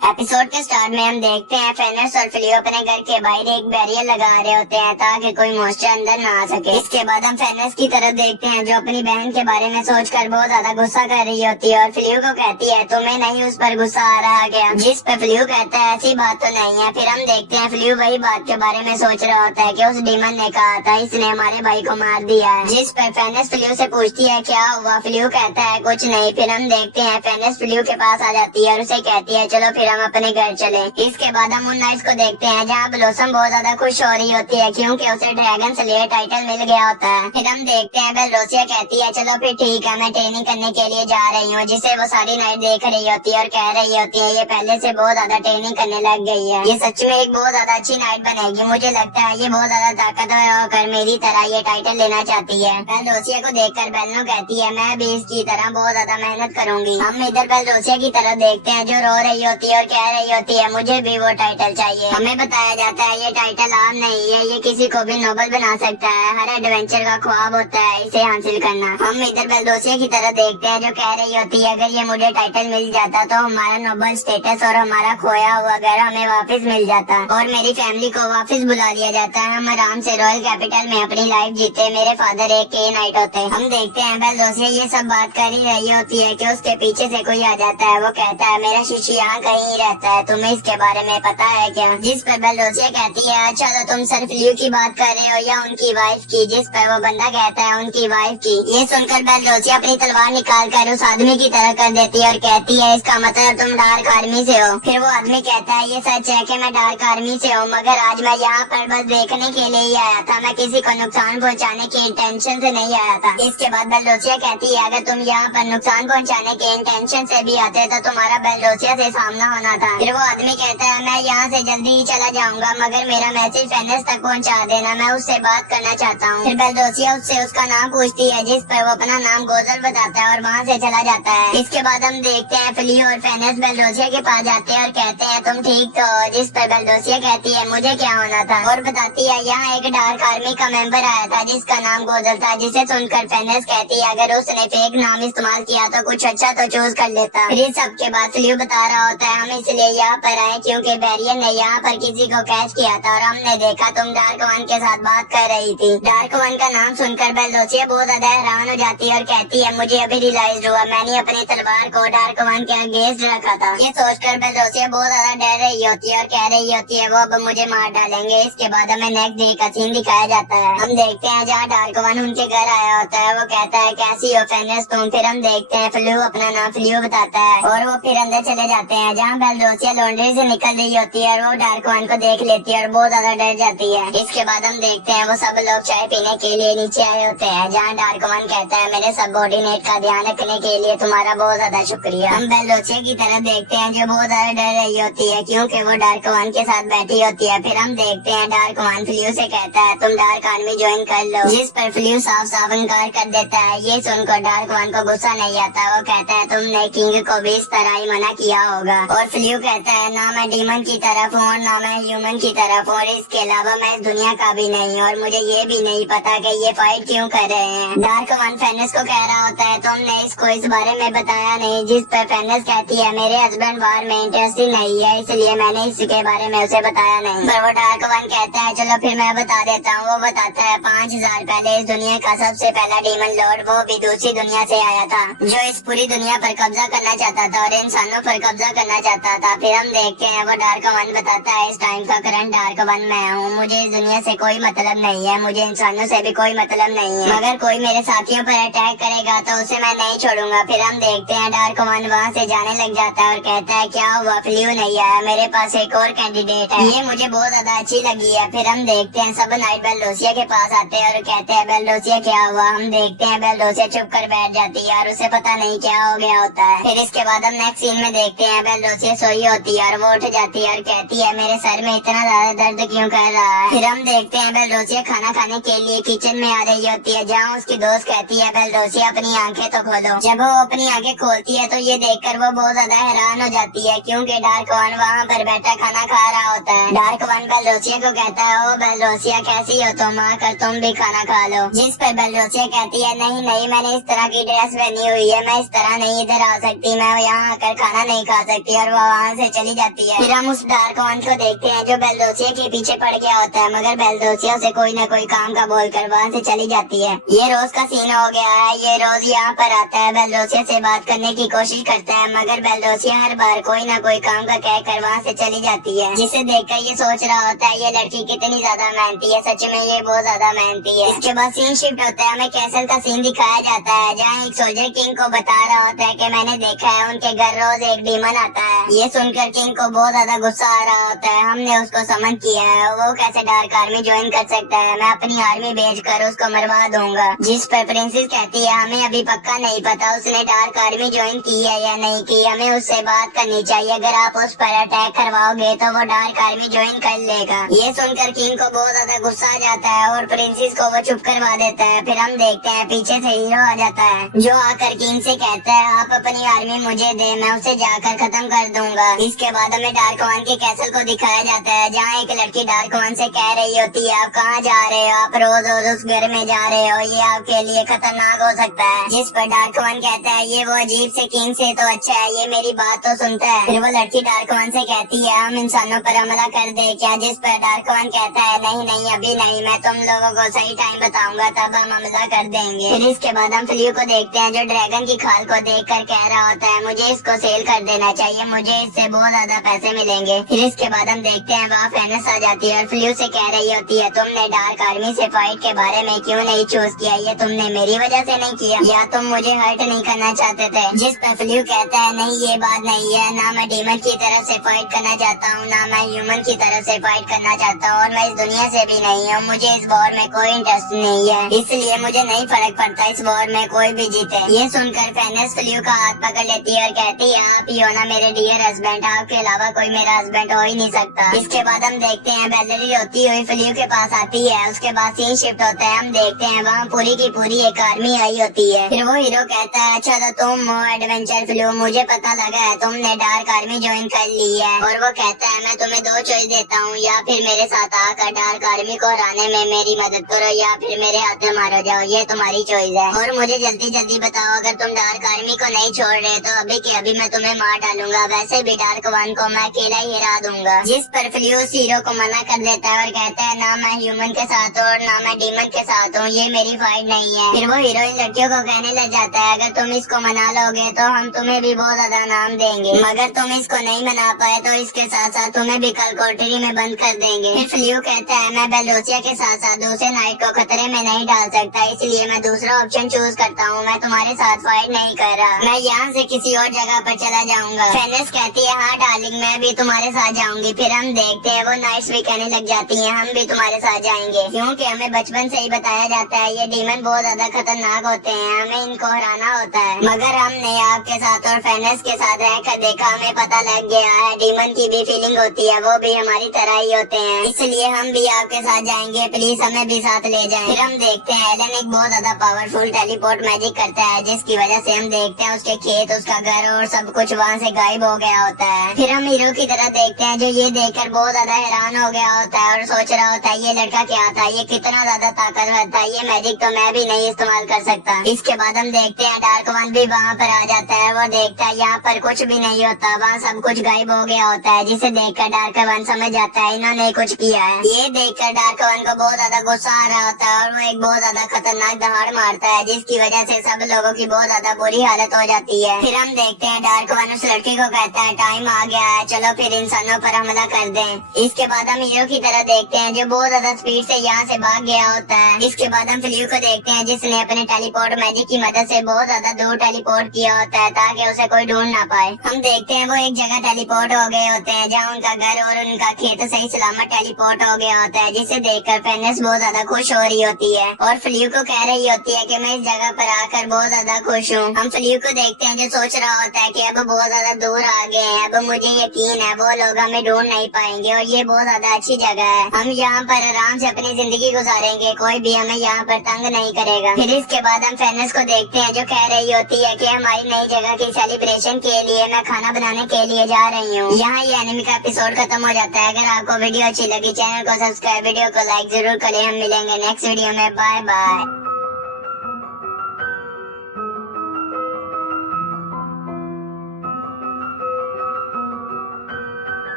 Episode के start में हम देखते हैं फेनर्स और फ्लियो अपने घर के बाहर एक बैरियर लगा रहे होते हैं ताकि कोई मॉन्स्टर अंदर ना आ सके। इसके बाद हम फेनर्स की तरफ देखते हैं जो अपनी बहन के बारे में सोचकर बहुत ज्यादा गुस्सा कर रही होती है और फ्लियो को कहती है तुम्हें नहीं उस पर गुस्सा आ रहा क्या, जिस पर फ्लियो कहता है ऐसी बात तो नहीं है। फिर हम देखते हैं फ्लियो वही बात के बारे में सोच रहा होता है कि उस डीमन ने कहा था इसने हमारे भाई को मार दिया है, जिस पर फेनर्स फ्लियो से पूछती है क्या हुआ। फ्लियो कहता है कुछ नहीं। फिर हम देखते हैं फेनर्स फ्लियो के पास आ जाती है और उसे कहती है चलो फिर हम अपने घर चले। इसके बाद हम मून नाइट को देखते हैं जहाँ ब्लॉसम बहुत ज्यादा खुश हो रही होती है क्योंकि उसे ड्रैगन स्लेयर टाइटल मिल गया होता है। फिर हम देखते हैं बेलरोसिया कहती है चलो फिर ठीक है मैं ट्रेनिंग करने के लिए जा रही हूँ, जिसे वो सारी नाइट देख रही होती है और कह रही होती है ये पहले से बहुत ज्यादा ट्रेनिंग करने लग गई है, ये सच में एक बहुत ज्यादा अच्छी नाइट बनेगी। मुझे लगता है ये बहुत ज्यादा ताकतवर होकर मेरी तरह ये टाइटल लेना चाहती है। बेलरोसिया को देखकर बेलनो कहती है मैं भी इसकी तरह बहुत ज्यादा मेहनत करूंगी। हम इधर बेलरोसिया की तरफ देखते हैं जो रो रही होती है और कह रही होती है मुझे भी वो टाइटल चाहिए। हमें बताया जाता है ये टाइटल आम नहीं है, ये किसी को भी नोबल बना सकता है, हर एडवेंचर का ख्वाब होता है इसे हासिल करना। हम इधर बेलरोसिया की तरह देखते हैं जो कह रही होती है अगर ये मुझे टाइटल मिल जाता तो हमारा नोबल स्टेटस और हमारा खोया हुआ घर हमें वापस मिल जाता और मेरी फैमिली को वापस बुला लिया जाता है, हम आराम से रॉयल कैपिटल में अपनी लाइफ जीते, मेरे फादर एक के नाइट होते। हम देखते हैं बेलरोसिया ये सब बात कर ही रही होती है कि उसके पीछे से कोई आ जाता है। वो कहता है मेरा शिशु यहाँ कहीं रहता है, तुम्हें इसके बारे में पता है क्या, जिस पर बेलरोसिया कहती है अच्छा तो तुम सिर्फ फ्लियो की बात कर रहे हो या उनकी वाइफ की, जिस पर वो बंदा कहता है उनकी वाइफ की। ये सुनकर बेलरोसिया अपनी तलवार निकाल कर उस आदमी की तरह कर देती है और कहती है इसका मतलब तुम डार्क आर्मी से हो। फिर वो आदमी कहता है ये सच है कि मैं डार्क आर्मी से हूँ, मगर आज मैं यहाँ पर बस देखने के लिए ही आया था, मैं किसी को नुकसान पहुँचाने की इंटेंशन से नहीं आया था। इसके बाद बेलरोसिया कहती है अगर तुम यहाँ पर नुकसान पहुँचाने के इंटेंशन से भी आते तो तुम्हारा बेलरोसिया से सामना होना था। फिर वो आदमी कहता है मैं यहाँ से जल्दी ही चला जाऊंगा मगर मेरा मैसेज फेनर्स तक पहुँचा देना, मैं उससे बात करना चाहता हूँ। फिर बेलरोसिया उससे उसका नाम पूछती है जिस पर वो अपना नाम गोजल बताता है और वहाँ से चला जाता है। इसके बाद हम देखते हैं फ्लियो और फेनर्स बेलरोसिया के पास जाते हैं और कहते हैं तुम ठीक तो हो, जिस पर बेलरोसिया कहती है मुझे क्या होना था और बताती है यहाँ एक डार्क आर्मी का मेंबर आया था जिसका नाम गोजल था, जिसे सुनकर फेनर्स कहती है अगर उसने फेक नाम इस्तेमाल किया तो कुछ अच्छा तो चूज कर लेता। फिर इस सब के बाद फ्लियो बता रहा होता है हम इसलिए यहाँ पर आए क्योंकि बैरियर ने यहाँ पर किसी को कैच किया था और हमने देखा तुम डार्क वन के साथ बात कर रही थी। डार्क वन का नाम सुनकर बेलरोसिया बहुत ज्यादा हैरान हो जाती है और कहती है मुझे अभी रियलाइज हुआ मैंने अपनी तलवार को डार्क वन के अगेंस्ट रखा था। ये सोचकर बेलरोसिया बहुत ज्यादा डर रही होती है और कह रही होती है वो अब मुझे मार डालेंगे। इसके बाद हमें नेक्स्ट डे का सीन दिखाया जाता है। हम देखते हैं जहाँ डार्क वन उनके घर आया होता है, वो कहता है कैसी हो फेनर्स तुम। फिर हम देखते हैं फ्लियो अपना नाम फ्लियो बताता है और वो फिर अंदर चले जाते हैं जहाँ बेलरोसिया लॉन्ड्री से निकल रही होती है और वो डार्क वन को देख लेती है और बहुत ज्यादा डर जाती है। इसके बाद हम देखते हैं वो सब लोग चाय पीने के लिए नीचे आए होते हैं जहाँ डार्क वन कहता है मेरे सबऑर्डिनेट का ध्यान रखने के लिए तुम्हारा बहुत ज्यादा शुक्रिया। हम बेलरोसिया की तरफ देखते हैं जो बहुत ज्यादा डर रही होती है क्योंकि वो डार्क वन के साथ बैठी होती है। फिर हम देखते हैं डार्क वन फ्लियो से कहता है तुम डार्क आर्मी ज्वाइन कर लो, जिस पर फ्लियो साफ साफ इनकार कर देता है। ये सुनकर डार्क वन को गुस्सा नहीं आता, वो कहता है तुमने किंग को भी इस तरह ही मना किया होगा। और फ्लियो कहता है ना मैं डीमन की तरफ हूँ और ना मैं ह्यूमन की तरफ, और इसके अलावा मैं इस दुनिया का भी नहीं और मुझे ये भी नहीं पता कि ये फाइट क्यों कर रहे हैं। डार्क वन फेनर्स को कह रहा होता है तुमने इसको इस बारे में बताया नहीं, जिस पर फेनर्स कहती है मेरे हस्बैंड वार में इंटरेस्टेड नहीं है इसलिए मैंने इसके बारे में उसे बताया नहीं। पर वो डार्क वन कहता है चलो फिर मैं बता देता हूँ। वो बताता है 5000 पहले इस दुनिया का सबसे पहला डीमन लॉर्ड वो भी दूसरी दुनिया से आया था जो इस पूरी दुनिया पर कब्जा करना चाहता था और इंसानों पर कब्जा करना चाहता था। फिर हम देखते हैं वो डार्क वन बताता है इस टाइम का करंट डार्क वन मैं हूँ, मुझे इस दुनिया से कोई मतलब नहीं है, मुझे इंसानों से भी कोई मतलब नहीं है, मगर कोई मेरे साथियों पर अटैक करेगा तो उसे मैं नहीं छोड़ूंगा। फिर हम देखते हैं डार्क वन वहाँ से जाने लग जाता है और कहता है क्या हुआ फ्लियो नहीं आया, मेरे पास एक और कैंडिडेट है, ये मुझे बहुत ज्यादा अच्छी लगी है। फिर हम देखते हैं सब नाइट बेलरोसिया के पास आते हैं और कहते हैं बेलरोसिया क्या हुआ। हम देखते हैं बेलरोसिया चुप कर बैठ जाती है और उसे पता नहीं क्या हो गया होता है। फिर इसके बाद हम नेक्स्ट सीन में देखते हैं बेलरोसिया सोई होती है और वो उठ जाती है और कहती है मेरे सर में इतना ज्यादा दर्द क्यों कर रहा है। फिर हम देखते हैं बेलरोसिया खाना खाने के लिए किचन में आ रही होती है जहाँ उसकी दोस्त कहती है बेलरोसिया अपनी आंखें तो खोलो। जब वो अपनी आंखें खोलती है तो ये देखकर वो बहुत ज्यादा हैरान हो जाती है क्योंकि डार्क वन वहाँ पर बैठा खाना खा रहा होता है। डार्क वन बेलरोसिया को कहता है ओ बेलरोसिया कैसी हो तुम, आकर तुम भी खाना खा लो। जिस पर बेलरोसिया कहती है नहीं नहीं मैंने इस तरह की ड्रेस पहनी हुई है, मैं इस तरह नहीं इधर आ सकती, मैं यहाँ आकर खाना नहीं खा सकती और और वो वहाँ से चली जाती है। फिर हम उस डार्क वन को देखते हैं जो बेल्डोसिया के पीछे पड़ गया होता है, मगर बेल्डोसिया उसे कोई न कोई काम का बोलकर वहाँ से चली जाती है। ये रोज का सीन हो गया है। ये रोज यहाँ पर आता है, बेल्डोसिया से बात करने की कोशिश करता है, मगर बेल्डोसिया हर बार कोई न कोई काम का कहकर वहाँ से चली जाती है, जिसे देखकर ये सोच रहा होता है ये लड़की कितनी ज्यादा मेहनती है, सच में ये बहुत ज्यादा मेहनती है। इसके बाद सीन शिफ्ट होता है, हमें कैसल का सीन दिखाया जाता है, जहाँ एक सोल्जर किंग को बता रहा होता है कि मैंने देखा है उनके घर रोज एक डीमन आता है। ये सुनकर किंग को बहुत ज्यादा गुस्सा आ रहा होता है, हमने उसको समन किया है, वो कैसे डार्क आर्मी ज्वाइन कर सकता है, मैं अपनी आर्मी भेजकर उसको मरवा दूंगा। जिस पर प्रिंसेस कहती है हमें अभी पक्का नहीं पता उसने डार्क आर्मी ज्वाइन की है या नहीं की, हमें उससे बात करनी चाहिए, अगर आप उस पर अटैक करवाओगे तो वो डार्क आर्मी ज्वाइन कर लेगा। ये सुनकर किंग को बहुत ज्यादा गुस्सा आ जाता है और प्रिंसेस को वो चुप करवा देता है। फिर हम देखते हैं पीछे से हीरो आ जाता है, जो आकर किंग से कहता है आप अपनी आर्मी मुझे दे, मैं उसे जाकर खत्म कर दूंगा। इसके बाद हमें डार्क वन के कैसल को दिखाया जाता है, जहाँ एक लड़की डार्क वन से कह रही होती है आप कहाँ जा रहे हो, आप रोज रोज उस घर में जा रहे हो, ये आपके लिए खतरनाक हो सकता है। जिस पर डार्क वन कहता है ये वो अजीब से किंग से तो अच्छा है ये मेरी बात तो सुनता है। फिर वो लड़की डार्क वन से कहती है हम इंसानों पर हमला कर दे क्या, जिस पर डार्क वन कहता है नहीं नहीं अभी नहीं, मैं तुम लोगों को सही टाइम बताऊंगा तब हम हमला कर देंगे। फिर इसके बाद हम फ्लियो को देखते हैं जो ड्रैगन की खाल को देखकर कह रहा होता है मुझे इसको सेल कर देना चाहिए, मुझे इससे बहुत ज्यादा पैसे मिलेंगे। फिर इसके बाद हम देखते हैं वहाँ फेनस आ जाती है और फ्लियो से कह रही होती है तुमने डार्क आर्मी से फाइट के बारे में क्यों नहीं चूज किया, ये तुमने मेरी वजह से नहीं किया या तुम मुझे हर्ट नहीं करना चाहते थे। जिस पर फ्लियो कहता है नहीं ये बात नहीं है, ना मैं डीमन की तरफ से फाइट करना चाहता हूँ, ना मैं ह्यूमन की तरफ से फाइट करना चाहता हूँ, और मैं इस दुनिया से भी नहीं हूँ, मुझे इस वॉर में कोई इंटरेस्ट नहीं है, इसलिए मुझे नहीं फर्क पड़ता इस वॉर में कोई भी जीते। ये सुनकर फेनस फ्लियो का हाथ पकड़ लेती है और कहती है आप ही हो ना मेरे डियर हस्बैंड, आपके अलावा कोई मेरा हस्बैंड हो ही नहीं सकता। इसके बाद हम देखते हैं बेलरी होती हुई फ्लियो के पास आती है, उसके बाद सीन शिफ्ट होता है, हम देखते हैं वहाँ पूरी की पूरी एक आर्मी आई होती है। फिर वो हीरो कहता है अच्छा तो तुम हो एडवेंचर फ्लियो, मुझे पता लगा है तुमने डार्क आर्मी ज्वाइन कर ली है, और वो कहता है मैं तुम्हें दो चॉइस देता हूँ, या फिर मेरे साथ आकर डार्क आर्मी को हराने में मेरी मदद करो या फिर मेरे हाथ में मारो जाओ, ये तुम्हारी चॉइस है, और मुझे जल्दी जल्दी बताओ अगर तुम डार्क आर्मी को नहीं छोड़ रहे तो अभी के अभी मैं तुम्हें मार डालूंगा, वैसे भी डार्क वन को मैं अकेला ही हिरा दूंगा। जिस पर फ्लियो हीरो को मना कर देता है और कहता है ना मैं ह्यूमन के साथ हूँ और ना मैं डीमन के साथ हूँ, ये मेरी फाइट नहीं है। फिर वो हीरो इन लड़कियों को कहने लग जाता है अगर तुम इसको मना लोगे तो हम तुम्हें भी बहुत ज्यादा नाम देंगे, मगर तुम इसको नहीं मना पाए तो इसके साथ साथ तुम्हें भी कल कोठरी में बंद कर देंगे। फिर फ्लियो कहता है मैं बेलोसिया के साथ साथ दूसरे नाइट को खतरे में नहीं डाल सकता, इसलिए मैं दूसरा ऑप्शन चूज करता हूँ, मैं तुम्हारे साथ फाइट नहीं कर रहा, मैं यहाँ से किसी और जगह पर चला जाऊंगा। फेनिस कहती है हाँ डार्लिंग मैं भी तुम्हारे साथ जाऊंगी। फिर हम देखते हैं वो नाइट्स भी कहने लग जाती हैं हम भी तुम्हारे साथ जाएंगे, क्योंकि हमें बचपन से ही बताया जाता है ये डीमन बहुत ज्यादा खतरनाक होते हैं, हमें इनको हराना होता है, मगर हमने आपके साथ और फेनिस के साथ रहकर देखा, हमें पता लग गया है डीमन की भी फीलिंग होती है, वो भी हमारी तरह ही होते हैं, इसलिए हम भी आपके साथ जाएंगे, प्लीज हमें भी साथ ले जाएं। फिर हम देखते हैं एलन एक बहुत ज्यादा पावरफुल टेलीपोर्ट मैजिक करता है, जिसकी वजह से हम देखते हैं उसके खेत उसका घर और सब कुछ वहाँ से गायब हो गया होता है। फिर हम हीरो की तरह देखते हैं जो ये देखकर बहुत ज्यादा हैरान हो गया होता है और सोच रहा होता है ये लड़का क्या था, ये कितना ज्यादा ताकतवर था, ये मैजिक तो मैं भी नहीं इस्तेमाल कर सकता। इसके बाद हम देखते हैं डार्क वन भी वहाँ पर आ जाता है, वो देखता है यहाँ पर कुछ भी नहीं होता, वहाँ सब कुछ गायब हो गया होता है, जिसे देखकर डार्क वन समझ जाता है इन्होंने कुछ किया है। ये देखकर डार्क वन को बहुत ज्यादा गुस्सा आ रहा होता है और वो एक बहुत ज्यादा खतरनाक दहाड़ मारता है, जिसकी वजह से सब लोगों की बहुत ज्यादा बुरी हालत हो जाती है। फिर हम देखते हैं डार्क वन उस लड़की को कहता है टाइम आ गया है, चलो फिर इंसानों पर हमला कर दें। इसके बाद हम हीरो की तरह देखते हैं जो बहुत ज्यादा स्पीड से यहाँ से भाग गया होता है। इसके बाद हम फ्लियो को देखते हैं जिसने अपने टेलीपोर्ट मैजिक की मदद से बहुत ज्यादा दूर टेलीपोर्ट किया होता है ताकि उसे कोई ढूंढ ना पाए। हम देखते हैं वो एक जगह टेलीपोर्ट हो गए होते हैं जहाँ उनका घर और उनका खेत सही सलामत टेलीपोर्ट हो गया होता है, जिसे देखकर फेनिस बहुत ज्यादा खुश हो रही होती है और फ्लियो को कह रही होती है कि मैं इस जगह पर आकर बहुत ज्यादा खुश हूँ। हम फ्लियो को देखते हैं जो सोच रहा होता है कि अब बहुत ज्यादा दूर आ गए हैं, अब मुझे यकीन है वो लोग हमें ढूंढ नहीं पाएंगे और ये बहुत ज्यादा अच्छी जगह है, हम यहाँ पर आराम से अपनी जिंदगी गुजारेंगे, कोई भी हमें यहाँ पर तंग नहीं करेगा। फिर इसके बाद हम फेनिस को देखते हैं जो कह रही होती है कि हमारी नई जगह की सेलिब्रेशन के लिए मैं खाना बनाने के लिए जा रही हूँ। यहाँ ये एनिमे का एपिसोड खत्म हो जाता है। अगर आपको वीडियो अच्छी लगी चैनल को सब्सक्राइब, वीडियो को लाइक जरूर करें। हम मिलेंगे नेक्स्ट वीडियो में, बाय बाय।